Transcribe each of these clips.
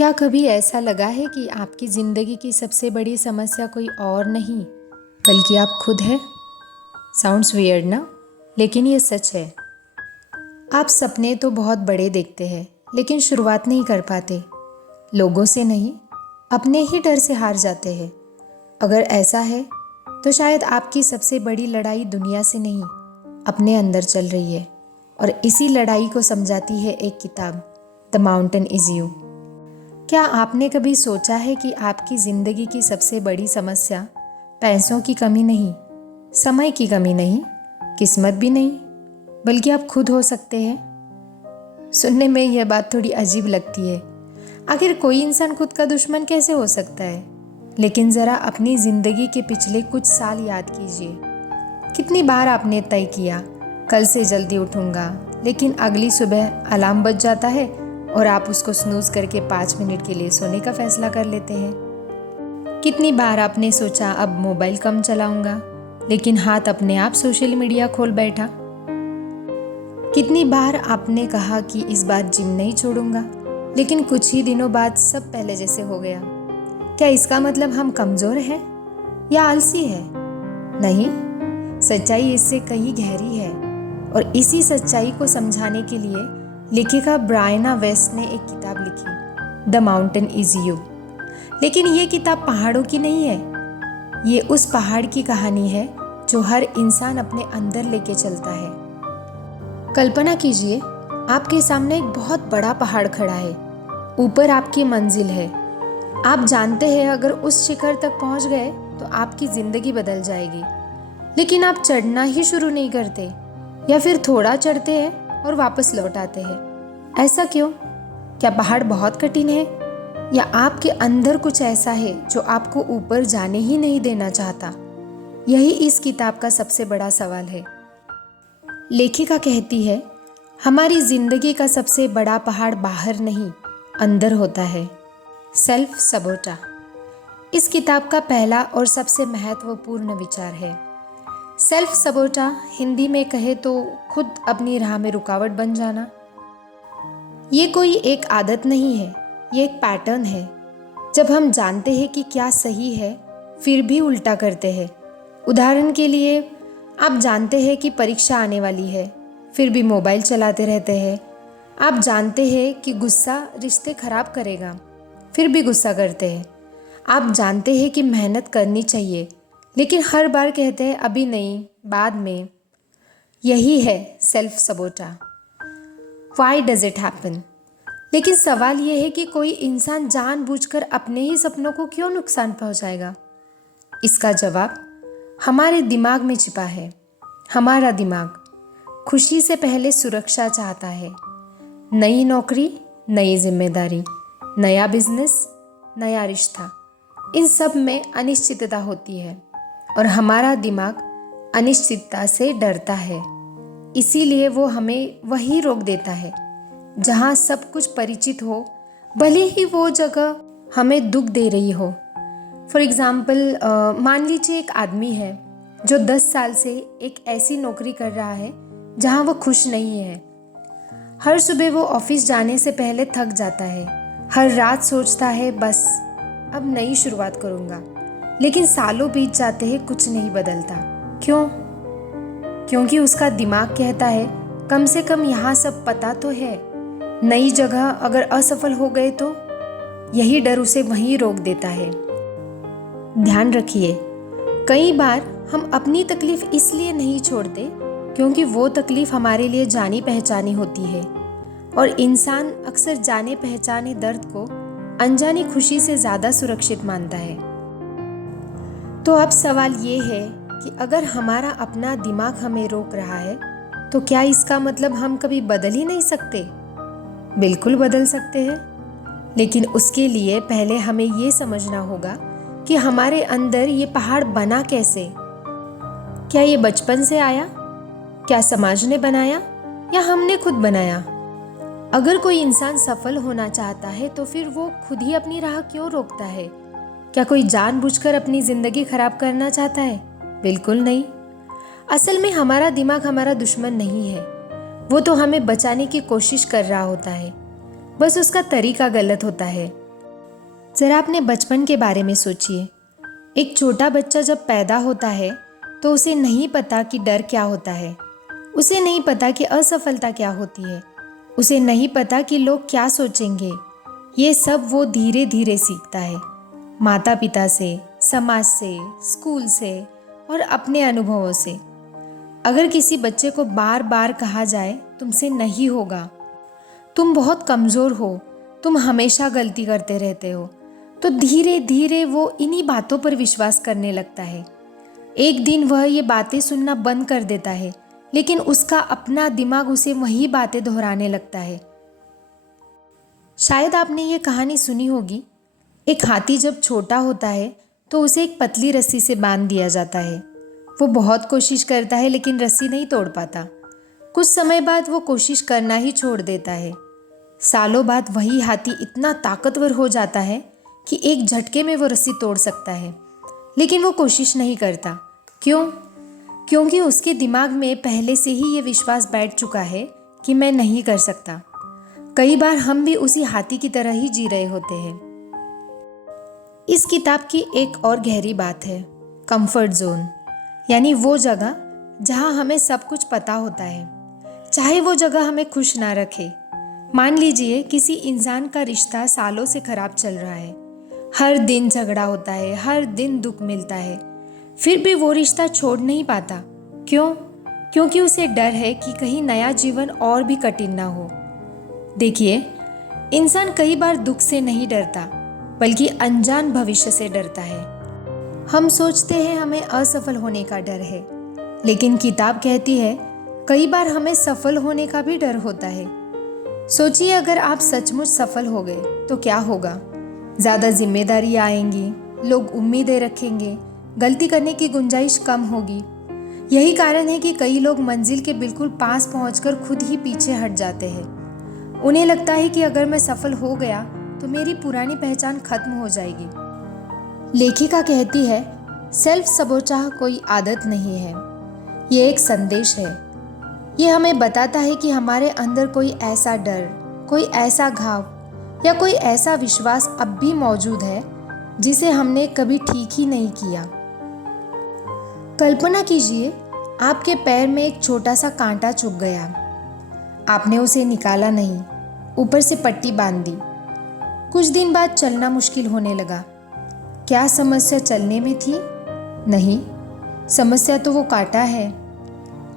क्या कभी ऐसा लगा है कि आपकी ज़िंदगी की सबसे बड़ी समस्या कोई और नहीं बल्कि आप खुद हैं? साउंड्स वियर्ड ना, लेकिन ये सच है। आप सपने तो बहुत बड़े देखते हैं, लेकिन शुरुआत नहीं कर पाते। लोगों से नहीं, अपने ही डर से हार जाते हैं। अगर ऐसा है तो शायद आपकी सबसे बड़ी लड़ाई दुनिया से नहीं, अपने अंदर चल रही है। और इसी लड़ाई को समझाती है एक किताब, द माउंटेन इज़ यू। क्या आपने कभी सोचा है कि आपकी ज़िंदगी की सबसे बड़ी समस्या पैसों की कमी नहीं, समय की कमी नहीं, किस्मत भी नहीं, बल्कि आप खुद हो सकते हैं? सुनने में यह बात थोड़ी अजीब लगती है। आखिर कोई इंसान खुद का दुश्मन कैसे हो सकता है? लेकिन ज़रा अपनी ज़िंदगी के पिछले कुछ साल याद कीजिए। कितनी बार आपने तय किया, कल से जल्दी उठूंगा, लेकिन अगली सुबह अलार्म बज जाता है और आप उसको स्नूज़ करके 5 मिनट के लिए सोने का फैसला कर लेते हैं। कितनी बार आपने सोचा अब मोबाइल कम चलाऊंगा, लेकिन हाथ अपने आप सोशल मीडिया खोल बैठा। कितनी बार आपने कहा कि इस बार जिम नहीं छोड़ूंगा, लेकिन कुछ ही दिनों बाद सब पहले जैसे हो गया। क्या इसका मतलब हम कमज़ोर हैं या आलसी है? नहीं, सच्चाई इससे कहीं गहरी है। और इसी सच्चाई को समझाने के लिए लेखिका ब्रायना वेस्ट ने एक किताब लिखी, द माउंटेन इज़ यू। लेकिन ये किताब पहाड़ों की नहीं है, ये उस पहाड़ की कहानी है जो हर इंसान अपने अंदर लेके चलता है। कल्पना कीजिए, आपके सामने एक बहुत बड़ा पहाड़ खड़ा है, ऊपर आपकी मंजिल है। आप जानते हैं अगर उस शिखर तक पहुंच गए तो आपकी ज़िंदगी बदल जाएगी। लेकिन आप चढ़ना ही शुरू नहीं करते, या फिर थोड़ा चढ़ते हैं और वापस लौट आते हैं। ऐसा क्यों? क्या पहाड़ बहुत कठिन है, या आपके अंदर कुछ ऐसा है जो आपको ऊपर जाने ही नहीं देना चाहता? यही इस किताब का सबसे बड़ा सवाल है। लेखिका कहती है, हमारी जिंदगी का सबसे बड़ा पहाड़ बाहर नहीं, अंदर होता है। सेल्फ सबोटा इस किताब का पहला और सबसे महत्वपूर्ण विचार है। सेल्फ सबोटा हिंदी में कहे तो खुद अपनी राह में रुकावट बन जाना। ये कोई एक आदत नहीं है, ये एक पैटर्न है। जब हम जानते हैं कि क्या सही है, फिर भी उल्टा करते हैं। उदाहरण के लिए, आप जानते हैं कि परीक्षा आने वाली है, फिर भी मोबाइल चलाते रहते हैं। आप जानते हैं कि गुस्सा रिश्ते खराब करेगा, फिर भी गुस्सा करते हैं। आप जानते हैं कि मेहनत करनी चाहिए, लेकिन हर बार कहते हैं अभी नहीं, बाद में। यही है self sabotage. Why does it happen? लेकिन सवाल यह है कि कोई इंसान जानबूझकर अपने ही सपनों को क्यों नुकसान पहुंचाएगा? इसका जवाब हमारे दिमाग में छिपा है। हमारा दिमाग खुशी से पहले सुरक्षा चाहता है। नई नौकरी, नई जिम्मेदारी, नया बिजनेस, नया रिश्ता, इन सब में अनिश्चितता होती है और हमारा दिमाग अनिश्चितता से डरता है। इसीलिए वो हमें वही रोक देता है जहाँ सब कुछ परिचित हो, भले ही वो जगह हमें दुख दे रही हो। फॉर एग्ज़ाम्पल, मान लीजिए एक आदमी है जो 10 साल से एक ऐसी नौकरी कर रहा है जहाँ वो खुश नहीं है। हर सुबह वो ऑफिस जाने से पहले थक जाता है, हर रात सोचता है बस अब नई शुरुआत करूँगा। लेकिन सालों बीत जाते हैं, कुछ नहीं बदलता। क्यों? क्योंकि उसका दिमाग कहता है कम से कम यहाँ सब पता तो है, नई जगह अगर असफल हो गए तो। यही डर उसे वहीं रोक देता है। ध्यान रखिए, कई बार हम अपनी तकलीफ इसलिए नहीं छोड़ते क्योंकि वो तकलीफ हमारे लिए जानी पहचानी होती है, और इंसान अक्सर जाने पहचाने दर्द को अनजानी खुशी से ज़्यादा सुरक्षित मानता है। तो अब सवाल ये है कि अगर हमारा अपना दिमाग हमें रोक रहा है, तो क्या इसका मतलब हम कभी बदल ही नहीं सकते? बिल्कुल बदल सकते हैं, लेकिन उसके लिए पहले हमें ये समझना होगा कि हमारे अंदर ये पहाड़ बना कैसे। क्या ये बचपन से आया? क्या समाज ने बनाया या हमने खुद बनाया? अगर कोई इंसान सफल होना चाहता है तो फिर वो खुद ही अपनी राह क्यों रोकता है? क्या कोई जानबूझकर अपनी जिंदगी खराब करना चाहता है? बिल्कुल नहीं। असल में हमारा दिमाग हमारा दुश्मन नहीं है, वो तो हमें बचाने की कोशिश कर रहा होता है, बस उसका तरीका गलत होता है। ज़रा अपने बचपन के बारे में सोचिए। एक छोटा बच्चा जब पैदा होता है तो उसे नहीं पता कि डर क्या होता है, उसे नहीं पता कि असफलता क्या होती है, उसे नहीं पता कि लोग क्या सोचेंगे। ये सब वो धीरे धीरे सीखता है, माता पिता से, समाज से, स्कूल से और अपने अनुभवों से। अगर किसी बच्चे को बार बार कहा जाए तुमसे नहीं होगा, तुम बहुत कमज़ोर हो, तुम हमेशा गलती करते रहते हो, तो धीरे धीरे वो इन्हीं बातों पर विश्वास करने लगता है। एक दिन वह ये बातें सुनना बंद कर देता है, लेकिन उसका अपना दिमाग उसे वही बातें दोहराने लगता है। शायद आपने ये कहानी सुनी होगी। एक हाथी जब छोटा होता है तो उसे एक पतली रस्सी से बांध दिया जाता है। वो बहुत कोशिश करता है लेकिन रस्सी नहीं तोड़ पाता। कुछ समय बाद वो कोशिश करना ही छोड़ देता है। सालों बाद वही हाथी इतना ताकतवर हो जाता है कि एक झटके में वो रस्सी तोड़ सकता है, लेकिन वो कोशिश नहीं करता। क्यों? क्योंकि उसके दिमाग में पहले से ही ये विश्वास बैठ चुका है कि मैं नहीं कर सकता। कई बार हम भी उसी हाथी की तरह ही जी रहे होते हैं। इस किताब की एक और गहरी बात है, कंफर्ट जोन, यानी वो जगह जहाँ हमें सब कुछ पता होता है, चाहे वो जगह हमें खुश ना रखे। मान लीजिए किसी इंसान का रिश्ता सालों से खराब चल रहा है, हर दिन झगड़ा होता है, हर दिन दुख मिलता है, फिर भी वो रिश्ता छोड़ नहीं पाता। क्यों? क्योंकि उसे डर है कि कहीं नया जीवन और भी कठिन ना हो। देखिए, इंसान कई बार दुख से नहीं डरता, बल्कि अनजान भविष्य से डरता है। हम सोचते हैं हमें असफल होने का डर है, लेकिन किताब कहती है कई बार हमें सफल होने का भी डर होता है। सोचिए, अगर आप सचमुच सफल हो गए तो क्या होगा? ज़्यादा जिम्मेदारी आएंगी, लोग उम्मीदें रखेंगे, गलती करने की गुंजाइश कम होगी। यही कारण है कि कई लोग मंजिल के बिल्कुल पास पहुंचकर खुद ही पीछे हट जाते हैं। उन्हें लगता है कि अगर मैं सफल हो गया तो मेरी पुरानी पहचान खत्म हो जाएगी। लेखिका कहती है, सेल्फ सबोचाह कोई आदत नहीं है, ये एक संदेश है। ये हमें बताता है कि हमारे अंदर कोई ऐसा डर, कोई ऐसा घाव या कोई ऐसा विश्वास अब भी मौजूद है जिसे हमने कभी ठीक ही नहीं किया। कल्पना कीजिए, आपके पैर में एक छोटा सा कांटा चुभ गया। आपने उसे निकाला नहीं, ऊपर से पट्टी बांध दी। कुछ दिन बाद चलना मुश्किल होने लगा। क्या समस्या चलने में थी? नहीं, समस्या तो वो कांटा है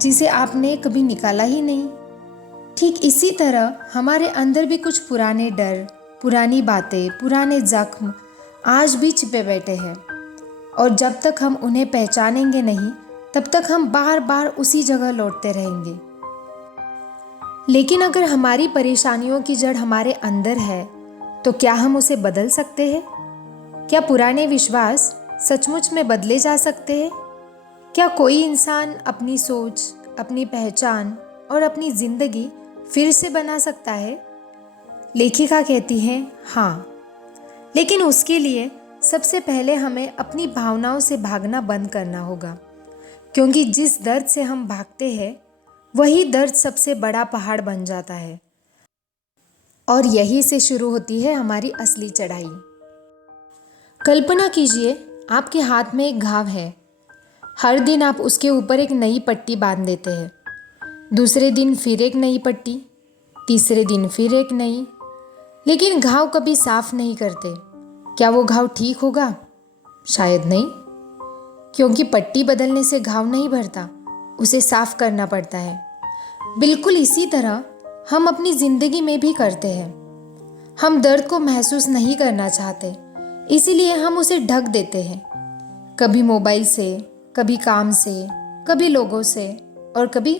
जिसे आपने कभी निकाला ही नहीं। ठीक इसी तरह हमारे अंदर भी कुछ पुराने डर, पुरानी बातें, पुराने जख्म आज भी छिपे बैठे हैं, और जब तक हम उन्हें पहचानेंगे नहीं, तब तक हम बार बार उसी जगह लौटते रहेंगे। लेकिन अगर हमारी परेशानियों की जड़ हमारे अंदर है, तो क्या हम उसे बदल सकते हैं? क्या पुराने विश्वास सचमुच में बदले जा सकते हैं? क्या कोई इंसान अपनी सोच, अपनी पहचान और अपनी जिंदगी फिर से बना सकता है? लेखिका कहती है हाँ, लेकिन उसके लिए सबसे पहले हमें अपनी भावनाओं से भागना बंद करना होगा, क्योंकि जिस दर्द से हम भागते हैं वही दर्द सबसे बड़ा पहाड़ बन जाता है, और यहीं से शुरू होती है हमारी असली चढ़ाई। कल्पना कीजिए, आपके हाथ में एक घाव है। हर दिन आप उसके ऊपर एक नई पट्टी बांध देते हैं, दूसरे दिन फिर एक नई पट्टी, तीसरे दिन फिर एक नई, लेकिन घाव कभी साफ नहीं करते। क्या वो घाव ठीक होगा? शायद नहीं, क्योंकि पट्टी बदलने से घाव नहीं भरता, उसे साफ करना पड़ता है। बिल्कुल इसी तरह हम अपनी जिंदगी में भी करते हैं। हम दर्द को महसूस नहीं करना चाहते, इसीलिए हम उसे ढक देते हैं, कभी मोबाइल से, कभी काम से, कभी लोगों से और कभी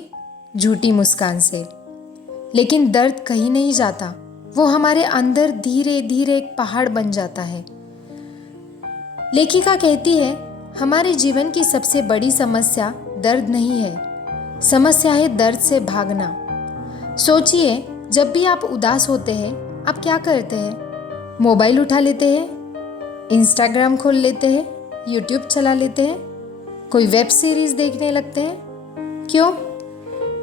झूठी मुस्कान से। लेकिन दर्द कहीं नहीं जाता, वो हमारे अंदर धीरे धीरे एक पहाड़ बन जाता है। लेखिका कहती है, हमारे जीवन की सबसे बड़ी समस्या दर्द नहीं है, समस्या है दर्द से भागना। सोचिए, जब भी आप उदास होते हैं, आप क्या करते हैं? मोबाइल उठा लेते हैं, इंस्टाग्राम खोल लेते हैं, यूट्यूब चला लेते हैं, कोई वेब सीरीज देखने लगते हैं। क्यों?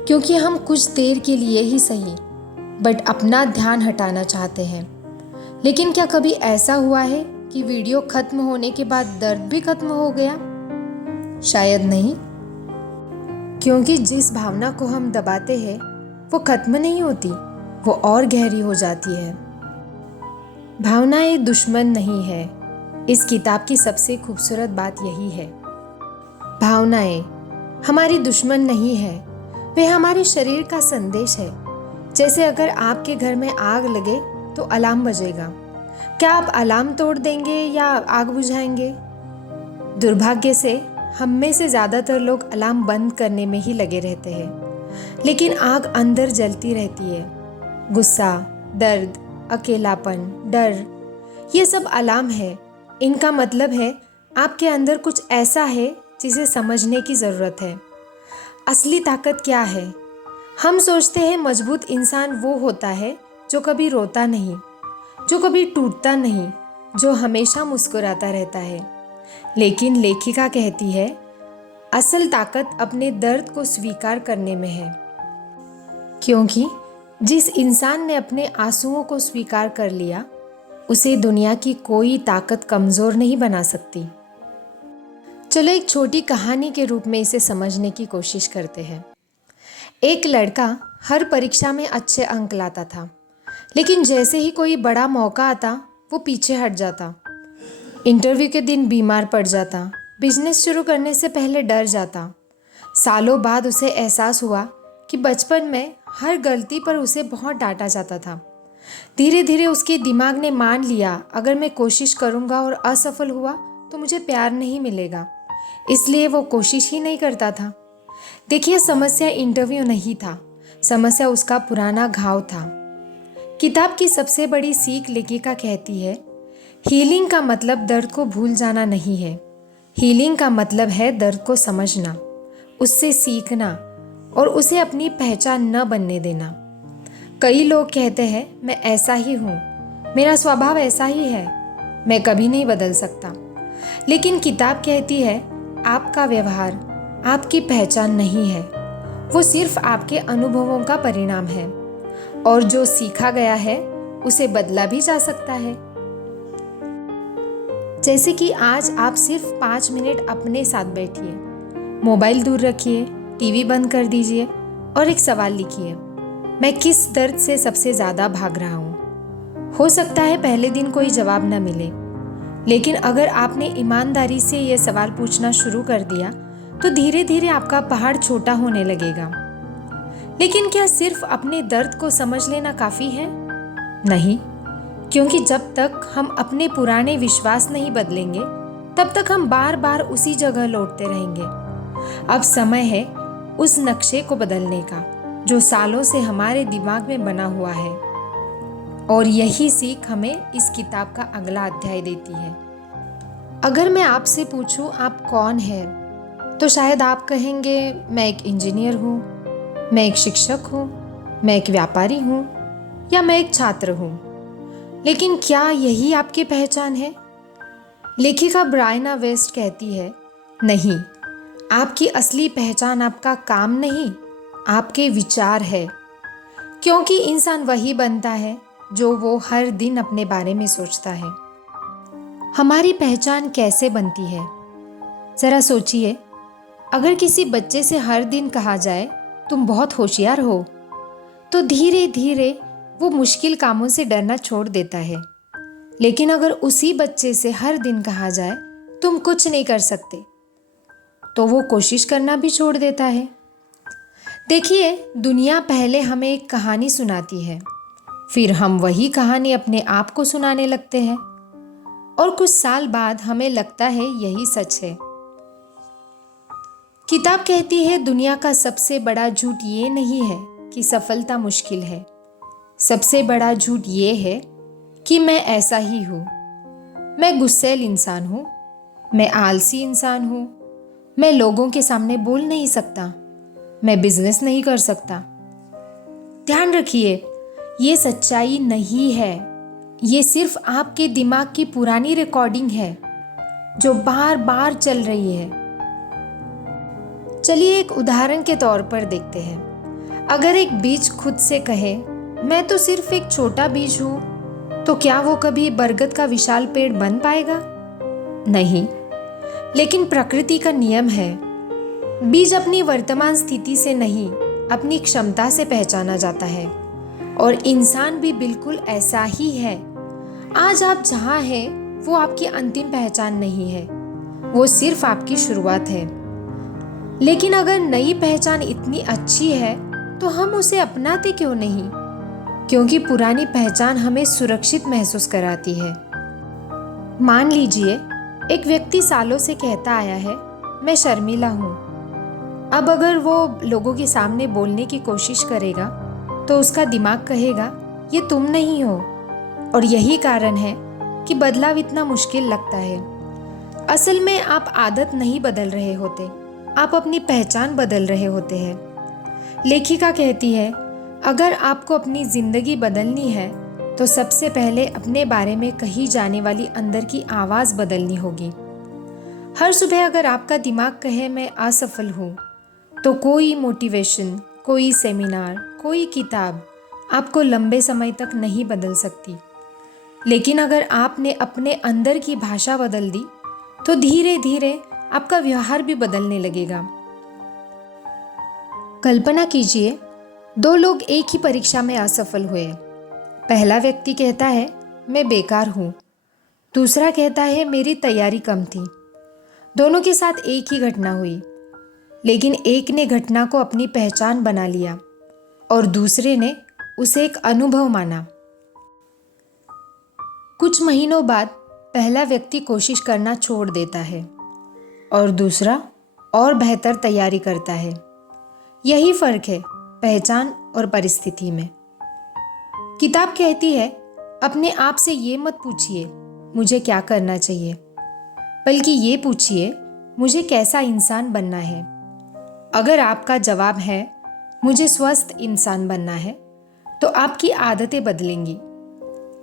क्योंकि हम कुछ देर के लिए ही सही, बट अपना ध्यान हटाना चाहते हैं। लेकिन क्या कभी ऐसा हुआ है कि वीडियो खत्म होने के बाद दर्द भी खत्म हो गया? शायद नहीं, क्योंकि जिस भावना को हम दबाते हैं वो खत्म नहीं होती, वो और गहरी हो जाती है। भावनाएं दुश्मन नहीं है। इस किताब की सबसे खूबसूरत बात यही है। भावनाएं हमारी दुश्मन नहीं है, वे हमारे शरीर का संदेश है। जैसे अगर आपके घर में आग लगे तो अलार्म बजेगा। क्या आप अलार्म तोड़ देंगे या आग बुझाएंगे? दुर्भाग्य से हम में से ज़्यादातर लोग अलार्म बंद करने में ही लगे रहते हैं, लेकिन आग अंदर जलती रहती है। गुस्सा, दर्द, अकेलापन, डर, ये सब अलार्म है। इनका मतलब है आपके अंदर कुछ ऐसा है जिसे समझने की ज़रूरत है। असली ताकत क्या है? हम सोचते हैं मजबूत इंसान वो होता है जो कभी रोता नहीं, जो कभी टूटता नहीं, जो हमेशा मुस्कुराता रहता है। लेकिन लेखिका कहती है असल ताकत अपने दर्द को स्वीकार करने में है, क्योंकि जिस इंसान ने अपने आंसुओं को स्वीकार कर लिया उसे दुनिया की कोई ताकत कमज़ोर नहीं बना सकती। चलो एक छोटी कहानी के रूप में इसे समझने की कोशिश करते हैं। एक लड़का हर परीक्षा में अच्छे अंक लाता था, लेकिन जैसे ही कोई बड़ा मौका आता वो पीछे हट जाता। इंटरव्यू के दिन बीमार पड़ जाता, बिजनेस शुरू करने से पहले डर जाता। सालों बाद उसे एहसास हुआ कि बचपन में हर गलती पर उसे बहुत डांटा जाता था। धीरे धीरे उसके दिमाग ने मान लिया अगर मैं कोशिश करूँगा और असफल हुआ तो मुझे प्यार नहीं मिलेगा, इसलिए वो कोशिश ही नहीं करता था। देखिए, समस्या इंटरव्यू नहीं था, समस्या उसका पुराना घाव था। किताब की सबसे बड़ी सीख लेखिका कहती है हीलिंग का मतलब दर्द को भूल जाना नहीं है। हीलिंग का मतलब है दर्द को समझना, उससे सीखना और उसे अपनी पहचान न बनने देना। कई लोग कहते हैं मैं ऐसा ही हूँ, मेरा स्वभाव ऐसा ही है, मैं कभी नहीं बदल सकता। लेकिन किताब कहती है आपका व्यवहार आपकी पहचान नहीं है, वो सिर्फ आपके अनुभवों का परिणाम है, और जो सीखा गया है उसे बदला भी जा सकता है। जैसे कि आज आप सिर्फ 5 मिनट अपने साथ बैठिए, मोबाइल दूर रखिए, टीवी बंद कर दीजिए और एक सवाल लिखिए, मैं किस दर्द से सबसे ज़्यादा भाग रहा हूँ। हो सकता है पहले दिन कोई जवाब न मिले, लेकिन अगर आपने ईमानदारी से ये सवाल पूछना शुरू कर दिया तो धीरे धीरे आपका पहाड़ छोटा होने लगेगा। लेकिन क्या सिर्फ अपने दर्द को समझ लेना काफ़ी है? नहीं, क्योंकि जब तक हम अपने पुराने विश्वास नहीं बदलेंगे तब तक हम बार बार उसी जगह लौटते रहेंगे। अब समय है उस नक्शे को बदलने का जो सालों से हमारे दिमाग में बना हुआ है, और यही सीख हमें इस किताब का अगला अध्याय देती है। अगर मैं आपसे पूछूं आप कौन हैं, तो शायद आप कहेंगे मैं एक इंजीनियर हूँ, मैं एक शिक्षक हूँ, मैं एक व्यापारी हूँ, या मैं एक छात्र हूँ। लेकिन क्या यही आपकी पहचान है? लेखिका ब्रायना वेस्ट कहती है नहीं, आपकी असली पहचान आपका काम नहीं, आपके विचार है। क्योंकि इंसान वही बनता है जो वो हर दिन अपने बारे में सोचता है। हमारी पहचान कैसे बनती है? ज़रा सोचिए, अगर किसी बच्चे से हर दिन कहा जाए तुम बहुत होशियार हो, तो धीरे धीरे वो मुश्किल कामों से डरना छोड़ देता है। लेकिन अगर उसी बच्चे से हर दिन कहा जाए तुम कुछ नहीं कर सकते, तो वो कोशिश करना भी छोड़ देता है। देखिए, दुनिया पहले हमें एक कहानी सुनाती है, फिर हम वही कहानी अपने आप को सुनाने लगते हैं, और कुछ साल बाद हमें लगता है यही सच है। किताब कहती है दुनिया का सबसे बड़ा झूठ ये नहीं है कि सफलता मुश्किल है, सबसे बड़ा झूठ ये है कि मैं ऐसा ही हूँ, मैं गुस्सैल इंसान हूँ, मैं आलसी इंसान हूँ, मैं लोगों के सामने बोल नहीं सकता, मैं बिजनेस नहीं कर सकता। ध्यान रखिए, ये सच्चाई नहीं है, ये सिर्फ आपके दिमाग की पुरानी रिकॉर्डिंग है जो बार बार चल रही है। चलिए एक उदाहरण के तौर पर देखते हैं। अगर एक बीज खुद से कहे मैं तो सिर्फ एक छोटा बीज हूँ, तो क्या वो कभी बरगद का विशाल पेड़ बन पाएगा? नहीं। लेकिन प्रकृति का नियम है, बीज अपनी वर्तमान स्थिति से नहीं, अपनी क्षमता से पहचाना जाता है। और इंसान भी बिल्कुल ऐसा ही है। आज आप जहाँ हैं वो आपकी अंतिम पहचान नहीं है, वो सिर्फ आपकी शुरुआत है। लेकिन अगर नई पहचान इतनी अच्छी है तो हम उसे अपनाते क्यों नहीं? क्योंकि पुरानी पहचान हमें सुरक्षित महसूस कराती है। मान लीजिए एक व्यक्ति सालों से कहता आया है, मैं शर्मीला हूँ। अब अगर वो लोगों के सामने बोलने की कोशिश करेगा तो उसका दिमाग कहेगा, ये तुम नहीं हो। और यही कारण है कि बदलाव इतना मुश्किल लगता है। असल में आप आदत नहीं बदल रहे होते, आप अपनी पहचान बदल रहे होते हैं। लेखिका कहती है, अगर आपको अपनी जिंदगी बदलनी है तो सबसे पहले अपने बारे में कही जाने वाली अंदर की आवाज़ बदलनी होगी। हर सुबह अगर आपका दिमाग कहे मैं असफल हूँ, तो कोई मोटिवेशन, कोई सेमिनार, कोई किताब आपको लंबे समय तक नहीं बदल सकती। लेकिन अगर आपने अपने अंदर की भाषा बदल दी तो धीरे धीरे आपका व्यवहार भी बदलने लगेगा। कल्पना कीजिए, दो लोग एक ही परीक्षा में असफल हुए। पहला व्यक्ति कहता है मैं बेकार हूँ, दूसरा कहता है मेरी तैयारी कम थी। दोनों के साथ एक ही घटना हुई, लेकिन एक ने घटना को अपनी पहचान बना लिया और दूसरे ने उसे एक अनुभव माना। कुछ महीनों बाद पहला व्यक्ति कोशिश करना छोड़ देता है और दूसरा और बेहतर तैयारी करता है। यही फर्क है पहचान और परिस्थिति में। किताब कहती है, अपने आप से ये मत पूछिए मुझे क्या करना चाहिए, बल्कि ये पूछिए मुझे कैसा इंसान बनना है। अगर आपका जवाब है मुझे स्वस्थ इंसान बनना है, तो आपकी आदतें बदलेंगी।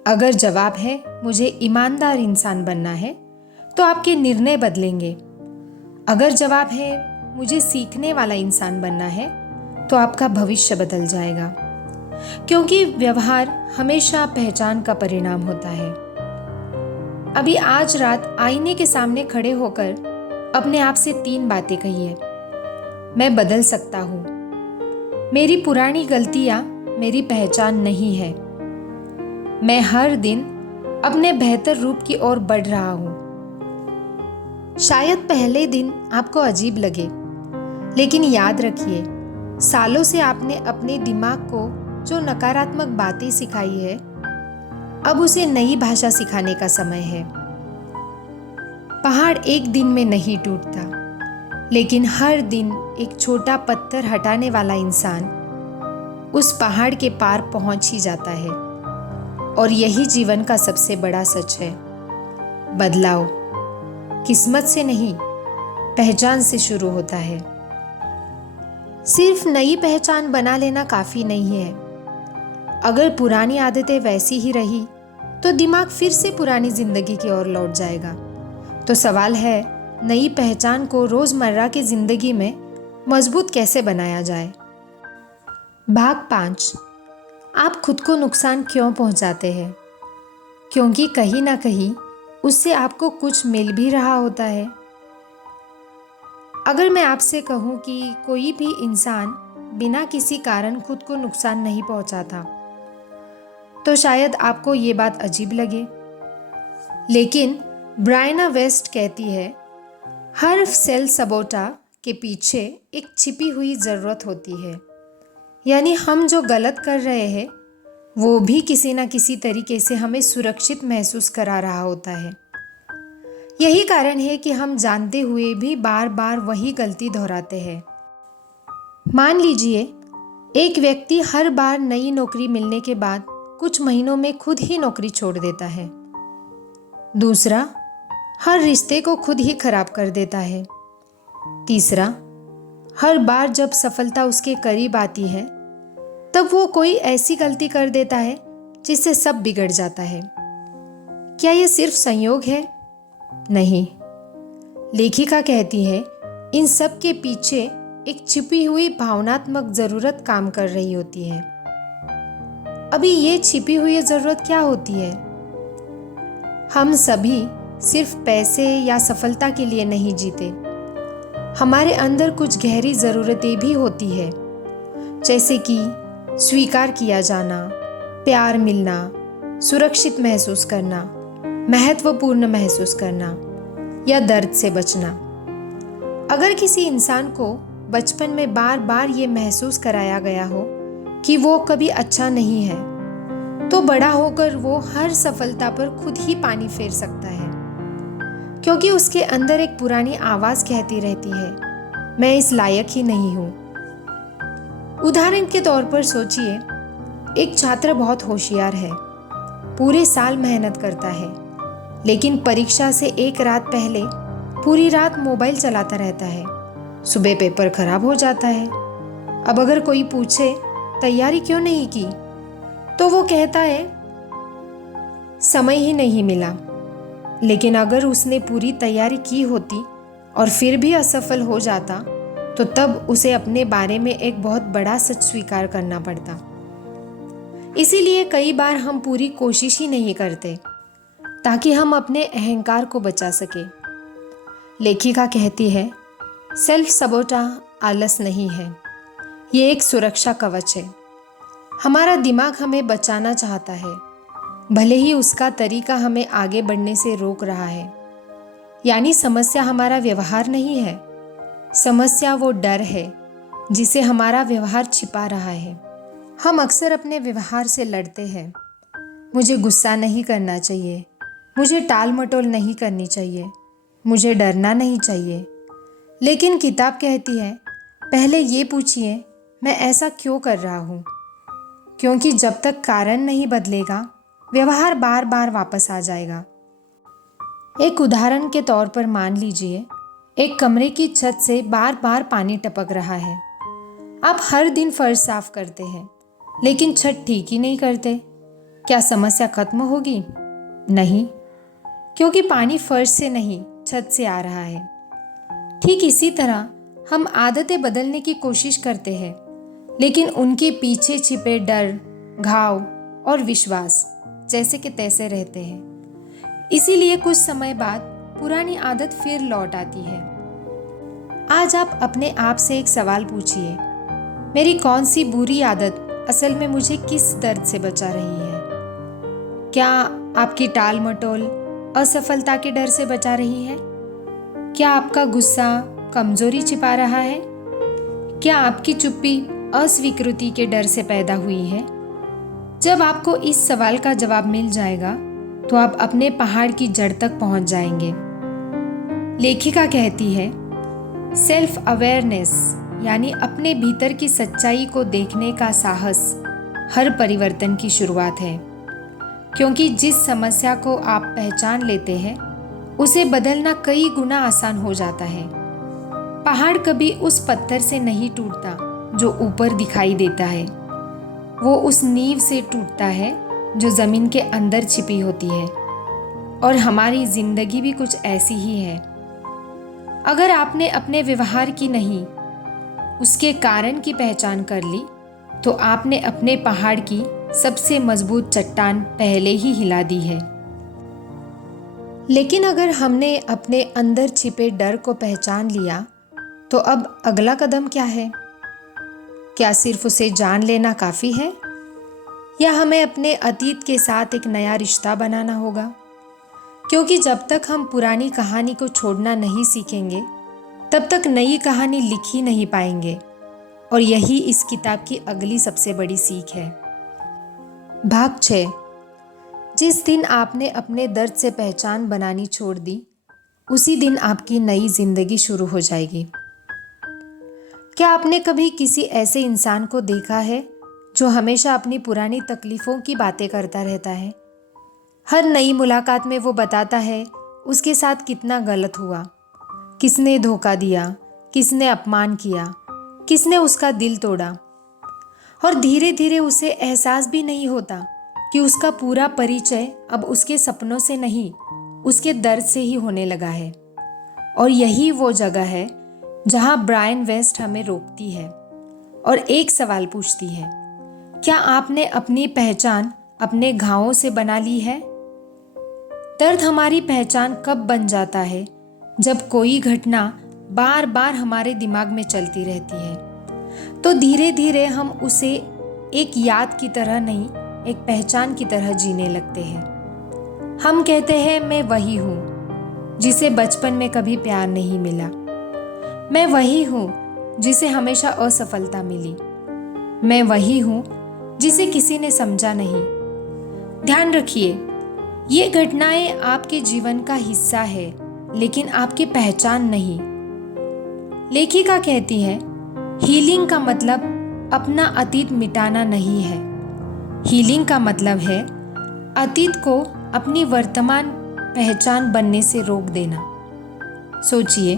अगर जवाब है मुझे ईमानदार इंसान बनना है, तो आपके निर्णय बदलेंगे। अगर जवाब है मुझे सीखने वाला इंसान बनना है, तो आपका भविष्य बदल जाएगा। क्योंकि व्यवहार हमेशा पहचान का परिणाम होता है। अभी आज रात आईने के सामने खड़े होकर अपने आप से 3 बातें कहिए। मैं बदल सकता हूँ। मेरी पुरानी गलतियाँ मेरी पहचान नहीं है। मैं हर दिन अपने बेहतर रूप की ओर बढ़ रहा हूँ। शायद पहले दिन आपको अजीब लगे, लेकिन याद रखिए, सालों से आपने अपने दिमाग को जो नकारात्मक बातें सिखाई है, अब उसे नई भाषा सिखाने का समय है। पहाड़ एक दिन में नहीं टूटता, लेकिन हर दिन एक छोटा पत्थर हटाने वाला इंसान उस पहाड़ के पार पहुंच ही जाता है। और यही जीवन का सबसे बड़ा सच है। बदलाव किस्मत से नहीं, पहचान से शुरू होता है। सिर्फ नई पहचान बना लेना काफ़ी नहीं है। अगर पुरानी आदतें वैसी ही रही तो दिमाग फिर से पुरानी जिंदगी की ओर लौट जाएगा। तो सवाल है, नई पहचान को रोज़मर्रा की जिंदगी में मजबूत कैसे बनाया जाए। भाग 5, आप खुद को नुकसान क्यों पहुंचाते हैं? क्योंकि कहीं ना कहीं उससे आपको कुछ मिल भी रहा होता है। अगर मैं आपसे कहूं कि कोई भी इंसान बिना किसी कारण खुद को नुकसान नहीं पहुंचाता, तो शायद आपको ये बात अजीब लगे। लेकिन ब्रायना वेस्ट कहती है, हर सेल सबोटा के पीछे एक छिपी हुई ज़रूरत होती है। यानी हम जो गलत कर रहे हैं वो भी किसी न किसी तरीके से हमें सुरक्षित महसूस करा रहा होता है। यही कारण है कि हम जानते हुए भी बार बार वही गलती दोहराते हैं। मान लीजिए एक व्यक्ति हर बार नई नौकरी मिलने के बाद कुछ महीनों में खुद ही नौकरी छोड़ देता है। दूसरा हर रिश्ते को खुद ही खराब कर देता है। तीसरा हर बार जब सफलता उसके करीब आती है तब वो कोई ऐसी गलती कर देता है जिससे सब बिगड़ जाता है। क्या ये सिर्फ संयोग है? नहीं। लेखिका कहती है, इन सब के पीछे एक छिपी हुई भावनात्मक जरूरत काम कर रही होती है। अभी ये छिपी हुई जरूरत क्या होती है? हम सभी सिर्फ पैसे या सफलता के लिए नहीं जीते। हमारे अंदर कुछ गहरी ज़रूरतें भी होती है, जैसे कि स्वीकार किया जाना, प्यार मिलना, सुरक्षित महसूस करना, महत्वपूर्ण महसूस करना या दर्द से बचना। अगर किसी इंसान को बचपन में बार बार ये महसूस कराया गया हो कि वो कभी अच्छा नहीं है, तो बड़ा होकर वो हर सफलता पर खुद ही पानी फेर सकता है, क्योंकि उसके अंदर एक पुरानी आवाज़ कहती रहती है, मैं इस लायक ही नहीं हूँ। उदाहरण के तौर पर सोचिए, एक छात्र बहुत होशियार है, पूरे साल मेहनत करता है, लेकिन परीक्षा से एक रात पहले पूरी रात मोबाइल चलाता रहता है। सुबह पेपर खराब हो जाता है। अब अगर कोई पूछे तैयारी क्यों नहीं की, तो वो कहता है समय ही नहीं मिला। लेकिन अगर उसने पूरी तैयारी की होती और फिर भी असफल हो जाता, तो तब उसे अपने बारे में एक बहुत बड़ा सच स्वीकार करना पड़ता। इसीलिए कई बार हम पूरी कोशिश ही नहीं करते ताकि हम अपने अहंकार को बचा सके। लेखिका कहती है, सेल्फ सबोटा आलस नहीं है, ये एक सुरक्षा कवच है। हमारा दिमाग हमें बचाना चाहता है, भले ही उसका तरीका हमें आगे बढ़ने से रोक रहा है। यानी समस्या हमारा व्यवहार नहीं है, समस्या वो डर है जिसे हमारा व्यवहार छिपा रहा है। हम अक्सर अपने व्यवहार से लड़ते हैं। मुझे गुस्सा नहीं करना चाहिए, मुझे टाल मटोल नहीं करनी चाहिए, मुझे डरना नहीं चाहिए। लेकिन किताब कहती है, पहले ये पूछिए, मैं ऐसा क्यों कर रहा हूँ? क्योंकि जब तक कारण नहीं बदलेगा, व्यवहार बार बार वापस आ जाएगा। एक उदाहरण के तौर पर मान लीजिए, एक कमरे की छत से बार बार पानी टपक रहा है। आप हर दिन फर्श साफ करते हैं, लेकिन छत ठीक ही नहीं करते। क्या समस्या खत्म होगी? नहीं, क्योंकि पानी फर्श से नहीं, छत से आ रहा है। ठीक इसी तरह हम आदतें बदलने की कोशिश करते हैं, लेकिन उनके पीछे छिपे डर, घाव और विश्वास जैसे कि तैसे रहते हैं। इसीलिए कुछ समय बाद पुरानी आदत फिर लौट आती है। आज आप अपने आप से एक सवाल पूछिए, मेरी कौन सी बुरी आदत असल में मुझे किस दर्द से बचा रही है? क्या आपकी टाल मटोल असफलता के डर से बचा रही है? क्या आपका गुस्सा कमजोरी छिपा रहा है? क्या आपकी चुप्पी अस्वीकृति के डर से पैदा हुई है? जब आपको इस सवाल का जवाब मिल जाएगा, तो आप अपने पहाड़ की जड़ तक पहुंच जाएंगे। लेखिका कहती है, सेल्फ अवेयरनेस यानी अपने भीतर की सच्चाई को देखने का साहस हर परिवर्तन की शुरुआत है। क्योंकि जिस समस्या को आप पहचान लेते हैं, उसे बदलना कई गुना आसान हो जाता है। पहाड़ कभी उस पत्थर से नहीं टूटता जो ऊपर दिखाई देता है, वो उस नींव से टूटता है जो ज़मीन के अंदर छिपी होती है। और हमारी जिंदगी भी कुछ ऐसी ही है। अगर आपने अपने व्यवहार की नहीं, उसके कारण की पहचान कर ली, तो आपने अपने पहाड़ की सबसे मजबूत चट्टान पहले ही हिला दी है। लेकिन अगर हमने अपने अंदर छिपे डर को पहचान लिया, तो अब अगला कदम क्या है? क्या सिर्फ उसे जान लेना काफ़ी है, या हमें अपने अतीत के साथ एक नया रिश्ता बनाना होगा? क्योंकि जब तक हम पुरानी कहानी को छोड़ना नहीं सीखेंगे, तब तक नई कहानी लिख ही नहीं पाएंगे। और यही इस किताब की अगली सबसे बड़ी सीख है। भाग 6। जिस दिन आपने अपने दर्द से पहचान बनानी छोड़ दी, उसी दिन आपकी नई जिंदगी शुरू हो जाएगी। क्या आपने कभी किसी ऐसे इंसान को देखा है जो हमेशा अपनी पुरानी तकलीफ़ों की बातें करता रहता है? हर नई मुलाकात में वो बताता है उसके साथ कितना गलत हुआ, किसने धोखा दिया, किसने अपमान किया, किसने उसका दिल तोड़ा। और धीरे धीरे उसे एहसास भी नहीं होता कि उसका पूरा परिचय अब उसके सपनों से नहीं, उसके दर्द से ही होने लगा है। और यही वो जगह है जहां ब्रायन वेस्ट हमें रोकती है और एक सवाल पूछती है, क्या आपने अपनी पहचान अपने घावों से बना ली है? दर्द हमारी पहचान कब बन जाता है? जब कोई घटना बार बार हमारे दिमाग में चलती रहती है, तो धीरे धीरे हम उसे एक याद की तरह नहीं, एक पहचान की तरह जीने लगते हैं। हम कहते हैं, मैं वही हूँ जिसे बचपन में कभी प्यार नहीं मिला। मैं वही हूँ जिसे हमेशा असफलता मिली। मैं वही हूँ जिसे किसी ने समझा नहीं। ध्यान रखिए, ये घटनाएं आपके जीवन का हिस्सा है, लेकिन आपकी पहचान नहीं। लेखिका कहती है, हीलिंग का मतलब अपना अतीत मिटाना नहीं है। हीलिंग का मतलब है अतीत को अपनी वर्तमान पहचान बनने से रोक देना। सोचिए,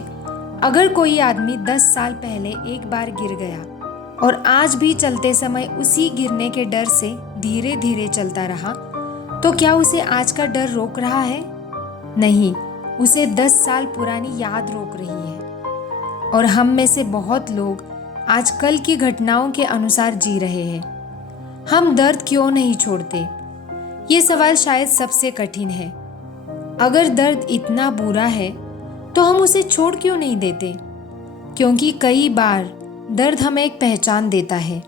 अगर कोई आदमी 10 साल पहले एक बार गिर गया और आज भी चलते समय उसी गिरने के डर से धीरे धीरे चलता रहा, तो क्या उसे आज का डर रोक रहा है? नहीं, उसे 10 साल पुरानी याद रोक रही है। और हम में से बहुत लोग आज कल की घटनाओं के अनुसार जी रहे हैं। हम दर्द क्यों नहीं छोड़ते? ये सवाल शायद सबसे कठिन है। अगर दर्द इतना बुरा है तो हम उसे छोड़ क्यों नहीं देते? क्योंकि कई बार दर्द हमें एक पहचान देता है।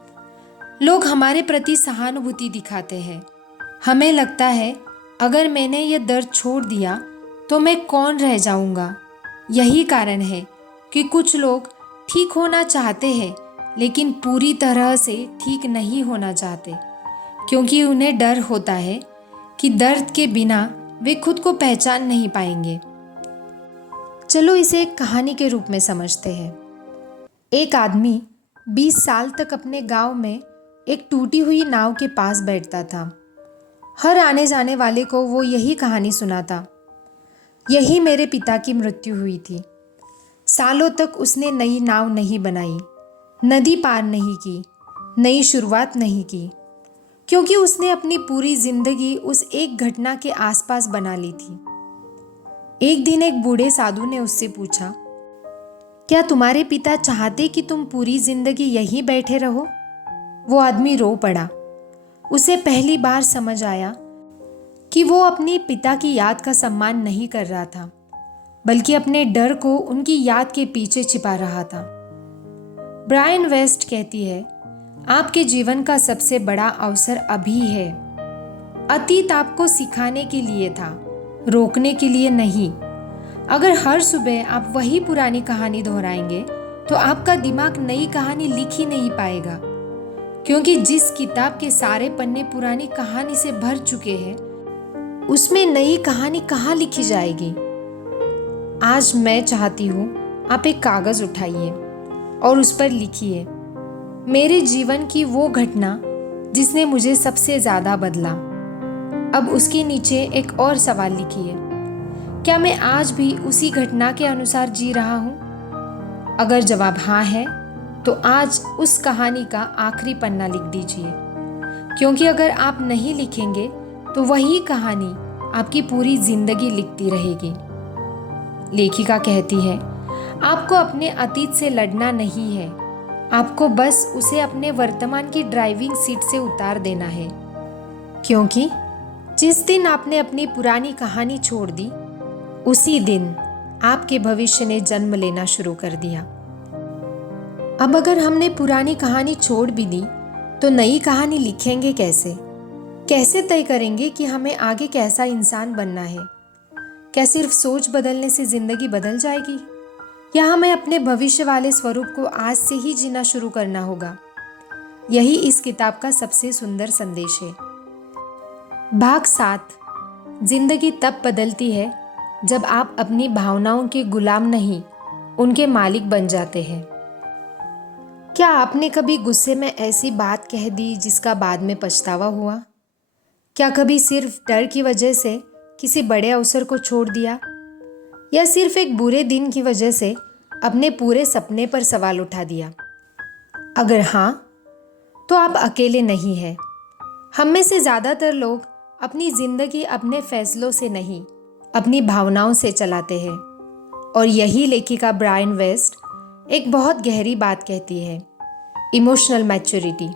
लोग हमारे प्रति सहानुभूति दिखाते हैं। हमें लगता है, अगर मैंने ये दर्द छोड़ दिया तो मैं कौन रह जाऊंगा। यही कारण है कि कुछ लोग ठीक होना चाहते हैं, लेकिन पूरी तरह से ठीक नहीं होना चाहते, क्योंकि उन्हें डर होता है कि दर्द के बिना वे खुद को पहचान नहीं पाएंगे। चलो इसे एक कहानी के रूप में समझते हैं। एक आदमी 20 साल तक अपने गांव में एक टूटी हुई नाव के पास बैठता था। हर आने जाने वाले को वो यही कहानी सुनाता। यही मेरे पिता की मृत्यु हुई थी। सालों तक उसने नई नाव नहीं बनाई, नदी पार नहीं की, नई शुरुआत नहीं की, क्योंकि उसने अपनी पूरी जिंदगी उस एक घटना के आसपास बना ली थी। एक दिन एक बूढ़े साधु ने उससे पूछा, क्या तुम्हारे पिता चाहते कि तुम पूरी जिंदगी यहीं बैठे रहो? वो आदमी रो पड़ा। उसे पहली बार समझ आया कि वो अपने पिता की याद का सम्मान नहीं कर रहा था, बल्कि अपने डर को उनकी याद के पीछे छिपा रहा था। ब्रायन वेस्ट कहती है, आपके जीवन का सबसे बड़ा अवसर अभी है। अतीत आपको सिखाने के लिए था, रोकने के लिए नहीं। अगर हर सुबह आप वही पुरानी कहानी दोहराएंगे तो आपका दिमाग नई कहानी लिख ही नहीं पाएगा, क्योंकि जिस किताब के सारे पन्ने पुरानी कहानी से भर चुके हैं, उसमें नई कहानी कहाँ लिखी जाएगी। आज मैं चाहती हूँ आप एक कागज उठाइए और उस पर लिखिए, मेरे जीवन की वो घटना जिसने मुझे सबसे ज्यादा बदला। अब उसके नीचे एक और सवाल लिखिए, क्या मैं आज भी उसी घटना के अनुसार जी रहा हूँ? अगर जवाब हाँ है, तो आज उस कहानी का आखिरी पन्ना लिख दीजिए, क्योंकि अगर आप नहीं लिखेंगे तो वही कहानी आपकी पूरी जिंदगी लिखती रहेगी। लेखिका कहती है, आपको अपने अतीत से लड़ना नहीं है, आपको बस उसे अपने वर्तमान की ड्राइविंग सीट से उतार देना है, क्योंकि जिस दिन आपने अपनी पुरानी कहानी छोड़ दी, उसी दिन आपके भविष्य ने जन्म लेना शुरू कर दिया। अब अगर हमने पुरानी कहानी छोड़ भी दी, तो नई कहानी लिखेंगे कैसे? कैसे तय करेंगे कि हमें आगे कैसा इंसान बनना है? क्या सिर्फ सोच बदलने से जिंदगी बदल जाएगी, या हमें अपने भविष्य वाले स्वरूप को आज से ही जीना शुरू करना होगा? यही इस किताब का सबसे सुंदर संदेश है। भाग 7, जिंदगी तब बदलती है जब आप अपनी भावनाओं के गुलाम नहीं, उनके मालिक बन जाते हैं। क्या आपने कभी गुस्से में ऐसी बात कह दी जिसका बाद में पछतावा हुआ? क्या कभी सिर्फ डर की वजह से किसी बड़े अवसर को छोड़ दिया, या सिर्फ एक बुरे दिन की वजह से अपने पूरे सपने पर सवाल उठा दिया? अगर हाँ, तो आप अकेले नहीं हैं। हम में से ज़्यादातर लोग अपनी ज़िंदगी अपने फैसलों से नहीं, अपनी भावनाओं से चलाते हैं। और यही लेखिका ब्रायन वेस्ट एक बहुत गहरी बात कहती है, इमोशनल मैच्योरिटी,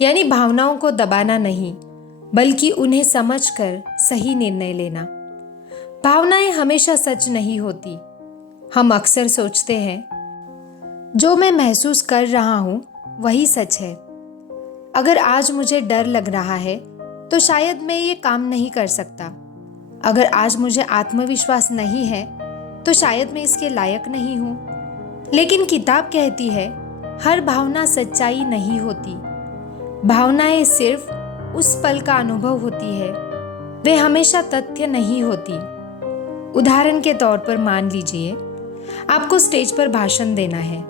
यानी भावनाओं को दबाना नहीं, बल्कि उन्हें समझकर सही निर्णय लेना। भावनाएं हमेशा सच नहीं होती। हम अक्सर सोचते हैं जो मैं महसूस कर रहा हूँ वही सच है। अगर आज मुझे डर लग रहा है तो शायद मैं ये काम नहीं कर सकता। अगर आज मुझे आत्मविश्वास नहीं है तो शायद मैं इसके लायक नहीं हूँ। लेकिन किताब कहती है हर भावना सच्चाई नहीं होती। भावनाएं सिर्फ उस पल का अनुभव होती है, वे हमेशा तथ्य नहीं होती। उदाहरण के तौर पर मान लीजिए आपको स्टेज पर भाषण देना है।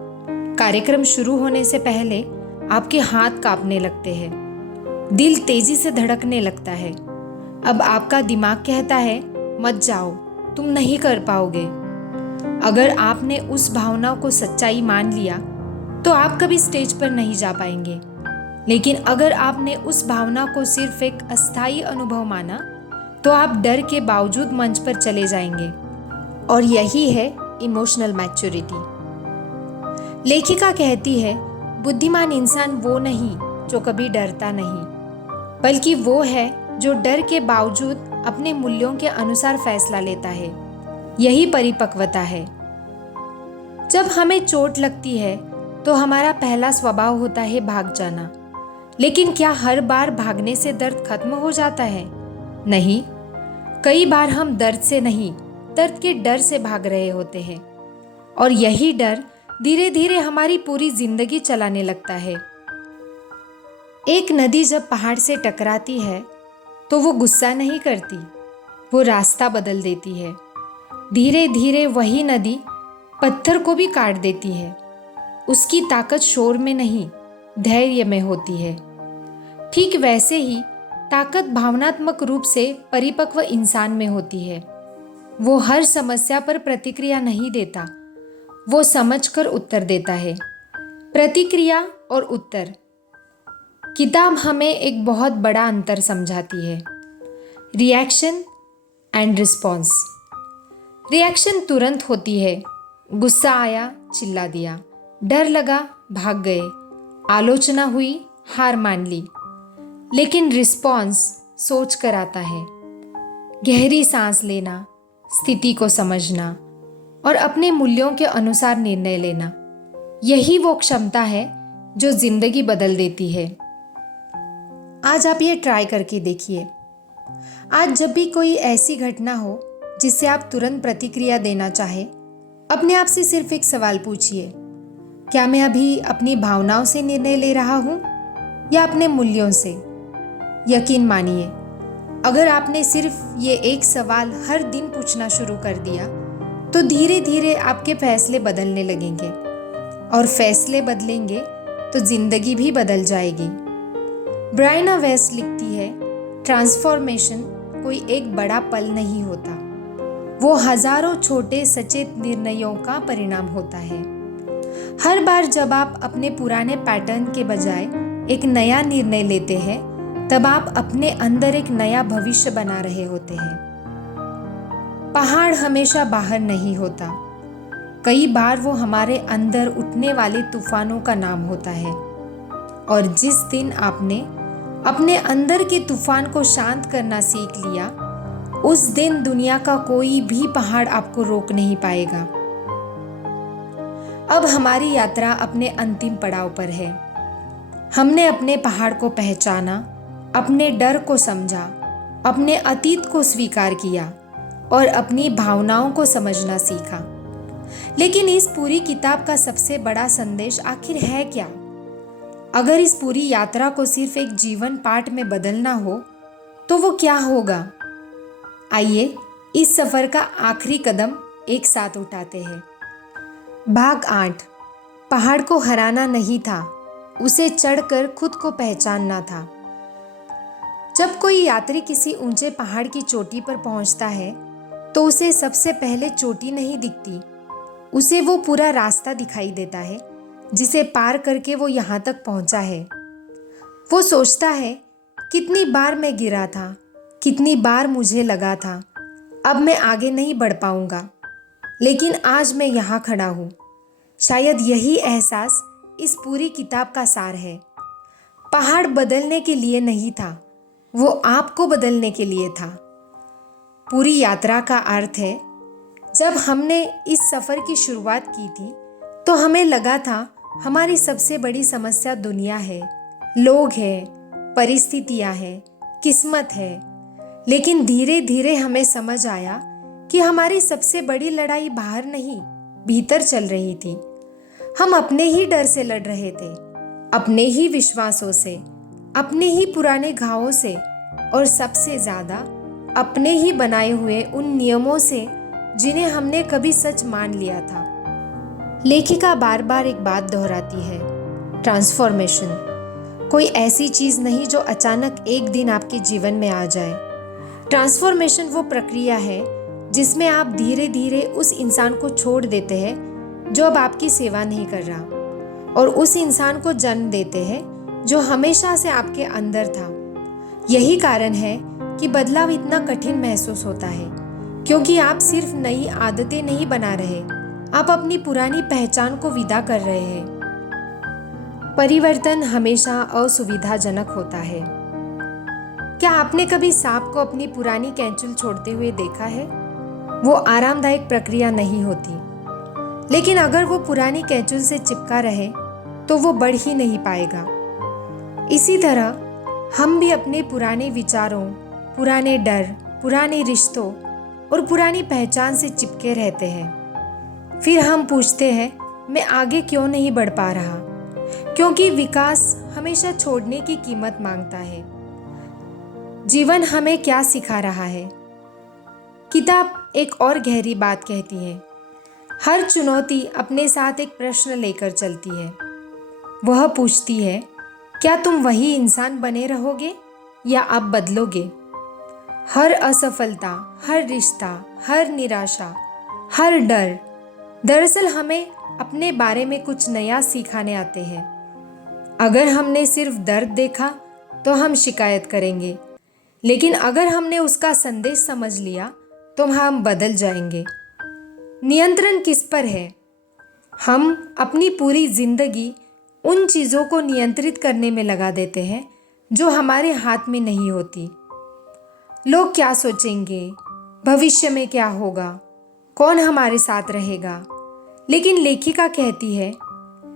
कार्यक्रम शुरू होने से पहले आपके हाथ कांपने लगते हैं, दिल तेजी से धड़कने लगता है। अब आपका दिमाग कहता है मत जाओ, तुम नहीं कर पाओगे। अगर आपने उस भावना को सच्चाई मान लिया तो आप कभी स्टेज पर नहीं जा पाएंगे। लेकिन अगर आपने उस भावना को सिर्फ एक अस्थायी अनुभव माना तो आप डर के बावजूद मंच पर चले जाएंगे। और यही है इमोशनल मैच्योरिटी। लेखिका कहती है बुद्धिमान इंसान वो नहीं जो कभी डरता नहीं, बल्कि वो है जो डर के बावजूद अपने मूल्यों के अनुसार फैसला लेता है। यही परिपक्वता है। जब हमें चोट लगती है तो हमारा पहला स्वभाव होता है भाग जाना। लेकिन क्या हर बार भागने से दर्द खत्म हो जाता है? नहीं, कई बार हम दर्द से नहीं, दर्द के डर से भाग रहे होते हैं। और यही डर धीरे धीरे हमारी पूरी जिंदगी चलाने लगता है। एक नदी जब पहाड़ से टकराती है तो वो गुस्सा नहीं करती, वो रास्ता बदल देती है। धीरे धीरे वही नदी पत्थर को भी काट देती है। उसकी ताकत शोर में नहीं, धैर्य में होती है। ठीक वैसे ही ताकत भावनात्मक रूप से परिपक्व इंसान में होती है। वो हर समस्या पर प्रतिक्रिया नहीं देता, वो समझकर उत्तर देता है। प्रतिक्रिया और उत्तर। किताब हमें एक बहुत बड़ा अंतर समझाती है, रिएक्शन एंड रिस्पॉन्स। रिएक्शन तुरंत होती है, गुस्सा आया चिल्ला दिया, डर लगा भाग गए, आलोचना हुई हार मान ली। लेकिन रिस्पॉन्स सोच कर आता है, गहरी सांस लेना, स्थिति को समझना और अपने मूल्यों के अनुसार निर्णय लेना। यही वो क्षमता है जो जिंदगी बदल देती है। आज आप ये ट्राई करके देखिए। आज जब भी कोई ऐसी घटना हो जिससे आप तुरंत प्रतिक्रिया देना चाहे, अपने आप से सिर्फ एक सवाल पूछिए, क्या मैं अभी अपनी भावनाओं से निर्णय ले रहा हूँ या अपने मूल्यों से? यकीन मानिए, अगर आपने सिर्फ ये एक सवाल हर दिन पूछना शुरू कर दिया तो धीरे धीरे आपके फैसले बदलने लगेंगे, और फैसले बदलेंगे तो जिंदगी भी बदल जाएगी। ब्रायना वेस्ट लिखती है, ट्रांसफॉर्मेशन कोई एक बड़ा पल नहीं होता, वो हजारों छोटे सचेत निर्णयों का परिणाम होता है। हर बार जब आप अपने पुराने पैटर्न के बजाय एक नया निर्णय लेते हैं, तब आप अपने अंदर एक नया भविष्य बना रहे होते हैं। पहाड़ हमेशा बाहर नहीं होता, कई बार वो हमारे अंदर उठने वाले तूफानों का नाम होता है। और जिस दिन आपने अपने अंदर के तूफान को शांत करना सीख लिया, उस दिन दुनिया का कोई भी पहाड़ आपको रोक नहीं पाएगा। अब हमारी यात्रा अपने अंतिम पड़ाव पर है। हमने अपने पहाड़ को पहचाना, अपने डर को समझा, अपने अतीत को स्वीकार किया और अपनी भावनाओं को समझना सीखा। लेकिन इस पूरी किताब का सबसे बड़ा संदेश आखिर है क्या? अगर इस पूरी यात्रा को सिर्फ एक जीवन पाठ में बदलना हो तो वो क्या होगा? आइए इस सफर का आखिरी कदम एक साथ उठाते हैं। भाग 8। पहाड़ को हराना नहीं था, उसे चढ़कर खुद को पहचानना था। जब कोई यात्री किसी ऊंचे पहाड़ की चोटी पर पहुंचता है तो उसे सबसे पहले चोटी नहीं दिखती, उसे वो पूरा रास्ता दिखाई देता है जिसे पार करके वो यहाँ तक पहुंचा है। वो सोचता है, कितनी बार मैं गिरा था, कितनी बार मुझे लगा था अब मैं आगे नहीं बढ़ पाऊंगा, लेकिन आज मैं यहाँ खड़ा हूँ। शायद यही एहसास इस पूरी किताब का सार है। पहाड़ बदलने के लिए नहीं था, वो आपको बदलने के लिए था। पूरी यात्रा का अर्थ है। जब हमने इस सफ़र की शुरुआत की थी तो हमें लगा था हमारी सबसे बड़ी समस्या दुनिया है, लोग हैं, परिस्थितियां हैं, किस्मत है। लेकिन धीरे धीरे हमें समझ आया कि हमारी सबसे बड़ी लड़ाई बाहर नहीं, भीतर चल रही थी। हम अपने ही डर से लड़ रहे थे, अपने ही विश्वासों से, अपने ही पुराने घावों से और सबसे ज़्यादा अपने ही बनाए हुए उन नियमों से जिन्हें हमने कभी सच मान लिया था। लेखिका बार बार एक बात दोहराती है, ट्रांसफॉर्मेशन। कोई ऐसी चीज़ नहीं जो अचानक एक दिन आपके जीवन में आ जाए। ट्रांसफॉर्मेशन वो प्रक्रिया है जिसमें आप धीरे धीरे उस इंसान को छोड़ देते हैं जो अब आपकी सेवा नहीं कर रहा, और उस इंसान को जन्म देते हैं जो हमेशा से आपके अंदर था। यही कारण है कि बदलाव इतना कठिन महसूस होता है, क्योंकि आप सिर्फ नई आदतें नहीं बना रहे, आप अपनी पुरानी पहचान को विदा कर रहे हैं। परिवर्तन हमेशा असुविधाजनक होता है। क्या आपने कभी सांप को अपनी पुरानी कैंचुल छोड़ते हुए देखा है? वो आरामदायक प्रक्रिया नहीं होती, लेकिन अगर वो पुरानी कैंचुल से चिपका रहे तो वो बढ़ ही नहीं पाएगा। इसी तरह हम भी अपने पुराने विचारों, पुराने डर, पुराने रिश्तों और पुरानी पहचान से चिपके रहते हैं। फिर हम पूछते हैं, मैं आगे क्यों नहीं बढ़ पा रहा? क्योंकि विकास हमेशा छोड़ने की कीमत मांगता है। जीवन हमें क्या सिखा रहा है? किताब एक और गहरी बात कहती है, हर चुनौती अपने साथ एक प्रश्न लेकर चलती है। वह पूछती है, क्या तुम वही इंसान बने रहोगे या अब बदलोगे? हर असफलता, हर रिश्ता, हर निराशा, हर डर दरअसल हमें अपने बारे में कुछ नया सिखाने आते हैं। अगर हमने सिर्फ दर्द देखा तो हम शिकायत करेंगे, लेकिन अगर हमने उसका संदेश समझ लिया तो हम बदल जाएंगे। नियंत्रण किस पर है? हम अपनी पूरी जिंदगी उन चीज़ों को नियंत्रित करने में लगा देते हैं जो हमारे हाथ में नहीं होती। लोग क्या सोचेंगे, भविष्य में क्या होगा, कौन हमारे साथ रहेगा? लेकिन लेखिका कहती है,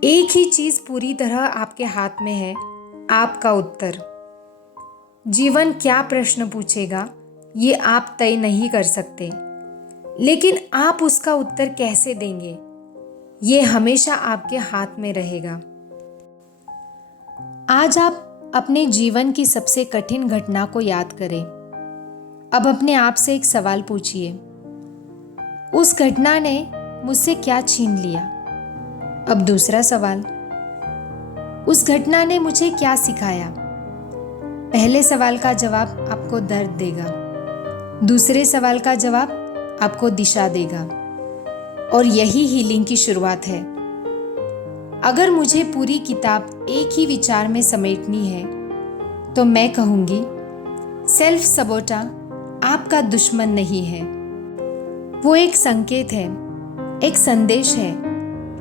एक ही चीज़ पूरी तरह आपके हाथ में है, आपका उत्तर। जीवन क्या प्रश्न पूछेगा ये आप तय नहीं कर सकते, लेकिन आप उसका उत्तर कैसे देंगे ये हमेशा आपके हाथ में रहेगा। आज आप अपने जीवन की सबसे कठिन घटना को याद करें। अब अपने आप से एक सवाल पूछिए, उस घटना ने मुझसे क्या छीन लिया? अब दूसरा सवाल, उस घटना ने मुझे क्या सिखाया? पहले सवाल का जवाब आपको दर्द देगा, दूसरे सवाल का जवाब आपको दिशा देगा, और यही हीलिंग की शुरुआत है। अगर मुझे पूरी किताब एक ही विचार में समेटनी है तो मैं कहूँगी, सेल्फ सबोटा आपका दुश्मन नहीं है। वो एक संकेत है, एक संदेश है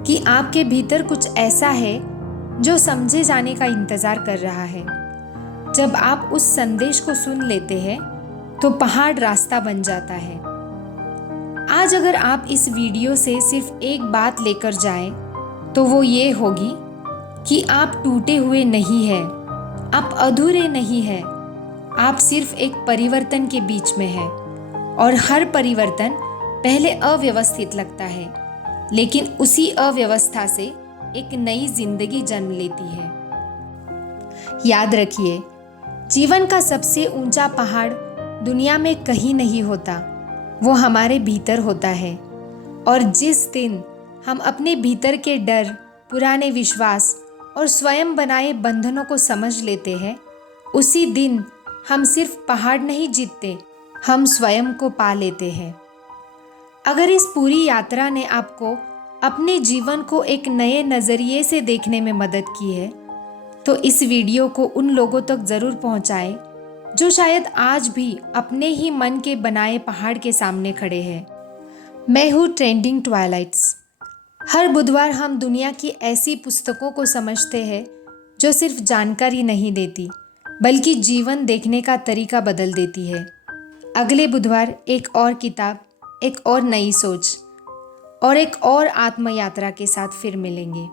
कि आपके भीतर कुछ ऐसा है जो समझे जाने का इंतजार कर रहा है। जब आप उस संदेश को सुन लेते हैं तो पहाड़ रास्ता बन जाता है। आज अगर आप इस वीडियो से सिर्फ एक बात लेकर जाएं तो वो ये होगी कि आप टूटे हुए नहीं हैं, आप अधूरे नहीं हैं, आप सिर्फ एक परिवर्तन के बीच में हैं। और हर परिवर्तन पहले अव्यवस्थित लगता है, लेकिन उसी अव्यवस्था से एक नई जिंदगी जन्म लेती है। याद रखिए, जीवन का सबसे ऊंचा पहाड़ दुनिया में कहीं नहीं होता, वो हमारे भीतर होता है। और जिस दिन हम अपने भीतर के डर, पुराने विश्वास और स्वयं बनाए बंधनों को समझ लेते हैं, उसी दिन हम सिर्फ पहाड़ नहीं जीतते, हम स्वयं को पा लेते हैं। अगर इस पूरी यात्रा ने आपको अपने जीवन को एक नए नज़रिए से देखने में मदद की है, तो इस वीडियो को उन लोगों तक ज़रूर पहुंचाएं जो शायद आज भी अपने ही मन के बनाए पहाड़ के सामने खड़े हैं। मैं हूँ ट्रेंडिंग ट्वाइलाइट्स। हर बुधवार हम दुनिया की ऐसी पुस्तकों को समझते हैं जो सिर्फ जानकारी नहीं देती, बल्कि जीवन देखने का तरीका बदल देती है। अगले बुधवार एक और किताब, एक और नई सोच और एक और आत्म यात्रा के साथ फिर मिलेंगे।